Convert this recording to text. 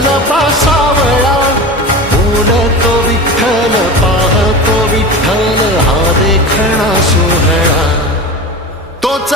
विठ्ठल पासावळा, बोलतो विठ्ठल पाहतो विठ्ठल, हा देखणा सोहळा तोच